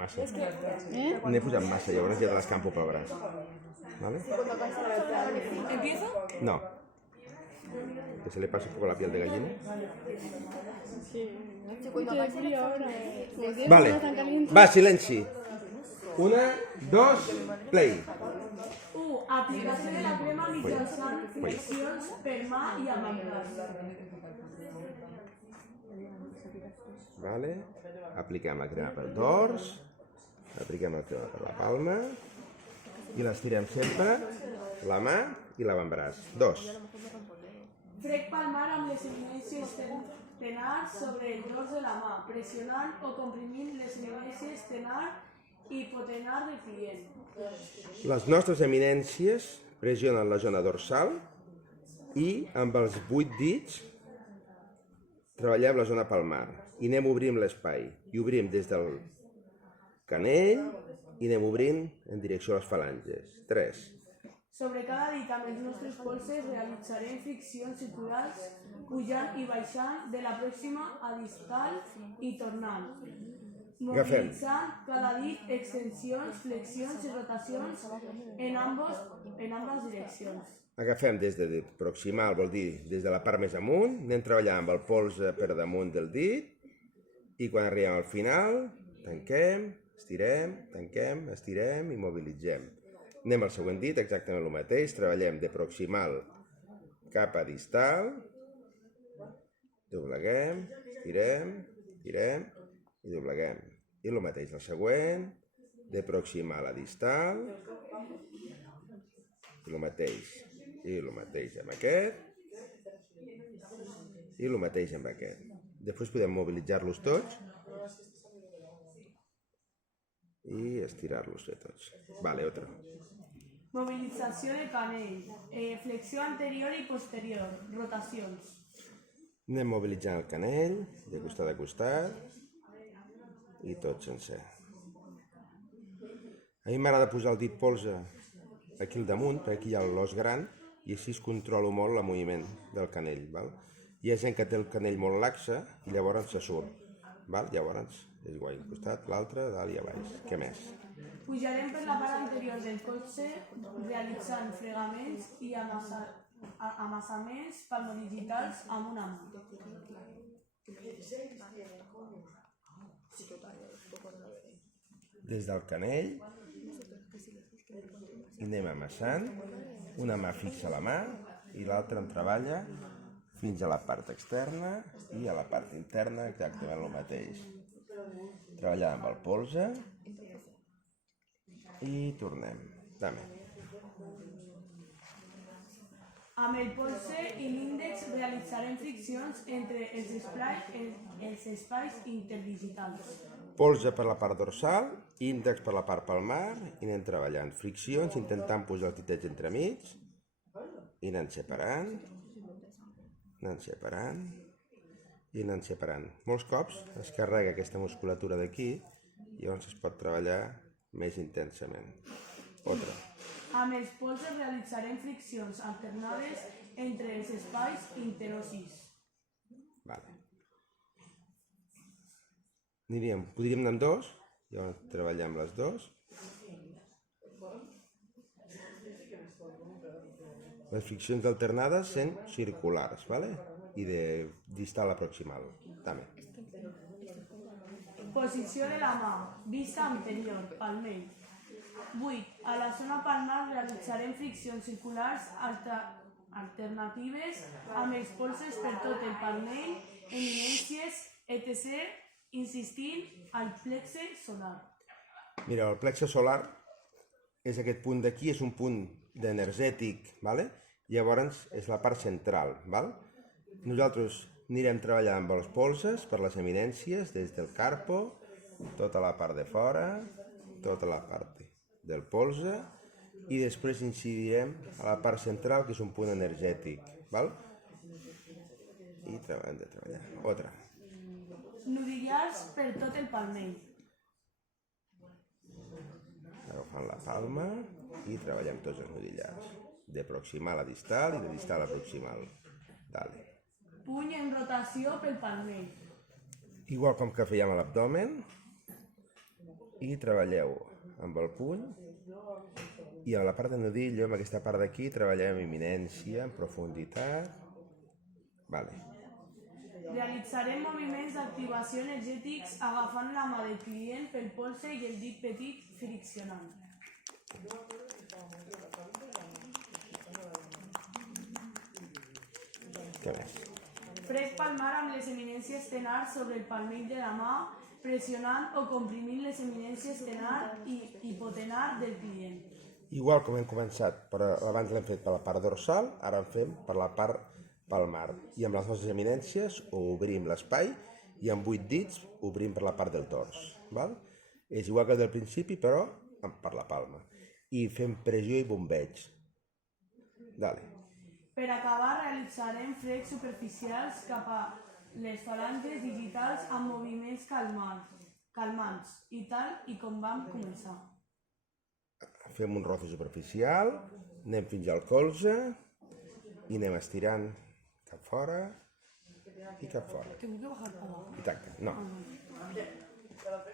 massa. N'he posat massa, llavors ja te l'escampo pel braç. ¿Vale? ¿Empiezo? No. Que se le pasa un poco la piel de gallina. Vale. Va, silenci. 1, 2, play. 1. Aplicació de la crema mitjançant friccions per mà i amb el braç. Vale. Apliquem la crema pel dors. Apliquem la crema per la palma. I l'estirem sempre la mà i l'avantbraç. 2. Frec palmar amb les eminències tenars sobre el dors de la mà, pressionant o comprimint les eminències tenar i hipotenar del client. Les nostres eminències pressionen la zona dorsal i amb els 8 dits treballem la zona palmar i anem obrint l'espai. I obrim des del canell i anem obrint en direcció a les falanges. 3. Sobre cada dit amb els nostres polzes realitzarem friccions circulars pujant i baixant de la pròxima a distal i tornant. Mobilitzant cada dit extensions, flexions i rotacions en ambes direccions. Agafem des de proximal, vol dir des de la part més amunt, anem treballant amb el polze per damunt del dit i quan arribem al final tanquem, estirem, tanquem, estirem i mobilitzem. Anem al següent dit, exactament el mateix, treballem de proximal cap a distal, dobleguem, estirem, tirem i dobleguem. I el mateix, el següent, de proximal a distal, i el mateix amb aquest, i el mateix amb aquest. Després podem mobilitzar-los tots i estirar-los tots. Vale, otra. Mobilització de canell, flexió anterior i posterior, rotacions. Anem mobilitzant el canell, de costat a costat, i tot sencer. A mi m'agrada posar el dit polze aquí al damunt, perquè aquí hi ha l'os gran, i així es controlo molt el moviment del canell. Val? Hi ha gent que té el canell molt laxe i llavors se surt. Val? Llavors és guai, un costat, l'altre, dalt i a baix. Què més? Pujarem per la part anterior del colze realitzant fregaments i amassaments palmodigitals amb una mà. Des del canell i anem amassant, una mà fixa la mà i l'altra en treballa fins a la part externa i a la part interna exactament el mateix. Treballar amb el polze i tornem. Dame. Amb el polze i l'índex realitzarem friccions entre els espais interdigitals. Polze per la part dorsal, índex per la part palmar i anem treballant friccions, intentant posar els ditets entremig i anant separant, i anant separant. Molts cops es carrega aquesta musculatura d'aquí i llavors es pot treballar més intensament. Otra. Amb els polzes realitzarem friccions alternades entre els espais interossis. Vale. Podríem anar amb dos, llavors treballar amb les dos. Les friccions alternades sent circulars, ¿vale? I de distal a proximal. També. Posició de la mà, vista anterior, palmell. 8. A la zona palmar realitzarem friccions circulars alternatives amb els polzes per tot el palmell, eminències, etc., insistint al plexe solar. Mira, el plexe solar és aquest punt d'aquí, és un punt d'energètic, ¿vale? Llavors és la part central, ¿vale? Nosaltres anirem treballant amb els polzes per les eminències, des del carpo, tota la part de fora, tota la part del polze, i després incidirem a la part central, que és un punt energètic, ¿vale? I hem de treballar. Otra. Nudillars per tot el palmell. Agafant la palma i treballem tots els nudillars. De proximal a distal i de distal a proximal. Dale. Puny en rotació pel palmell. Igual com que fèiem a l'abdomen, i treballeu amb el puny i a la part de nudillo, amb aquesta part d'aquí, treballem amb imminència, en profunditat. Vale. Realitzarem moviments d'activació energètics agafant la mà del client pel polze i el dit petit friccionant. Què més? Fred palmar amb les eminències tenars sobre el palmell de la mà, pressionant o comprimint les eminències tenar i hipotenar del client. Igual com hem començat, però abans l'hem fet per la part dorsal, ara en fem per la part palmar. I amb les nostres eminències obrim l'espai i amb 8 dits obrim per la part del tors. Val? És igual que el del principi, però per la palma. I fem pressió i bombeig. Dale. Per acabar, realitzarem frecs superficials cap a les falanges digitals amb moviments calmants i tal i com vam començar. Fem un roce superficial, anem fins al colze i anem estirant cap fora i cap fora. Tengo que bajar para abajo. I tanca. No.